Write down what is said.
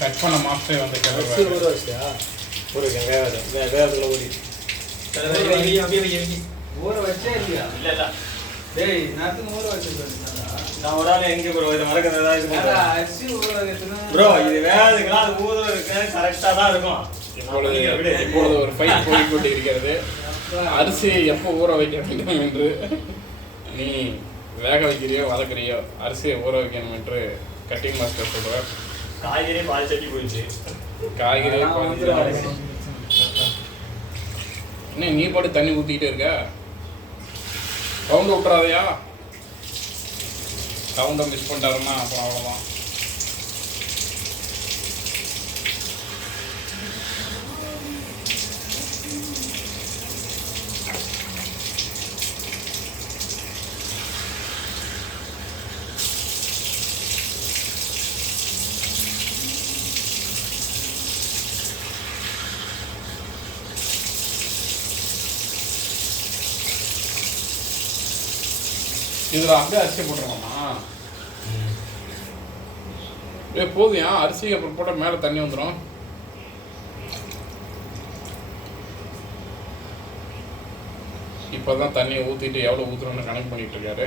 Cut பண்ண மாஸ்டரே வந்து ஊற வச்சியா ஊற வேகத்தில் ஊறி ஊற வச்சே இல்லையா இல்லை டேய் நேரத்துக்கு ஊற வச்சிருக்கேன் நான் ஒரு ஆள் எங்கே ப்ரோ இது மறக்கிறதா இது அரிசி ஊற வைக்கணும் ப்ரோ இது வேறதுங்களா அது ஊதுறதுக்கு கரெக்டாக தான் இருக்கும். இப்பொழுது ஒரு ஃபைட் போய்கொண்டு இருக்கிறது. அரிசியை எப்போ ஊற வைக்க வேண்டும் என்று நீ வேக வைக்கிறியோ வதக்குறியோ அரிசியை ஊற வைக்கணும் என்று கட்டிங் மாஸ்டர் சொல்கிறார். காய்கறி பால் சட்டி போயிடுச்சு. காய்கறி என்ன நீ பாட்டு தண்ணி ஊற்றிக்கிட்டே இருக்க? கவுண்டை விட்டுறாதையா? கவுண்டை மிஸ் பண்ணிட்டாருன்னா அப்புறம் அவ்வளோதான். இதில் அப்படியே அரிசி போட்டுருவோமா? போதும் அரிசி அப்புறம் போட்டால் மேலே தண்ணி வந்துடும். இப்போ தான் தண்ணியை ஊற்றிட்டு எவ்வளோ ஊற்றுறோன்னு கணக்கு பண்ணிகிட்டு இருக்காரு.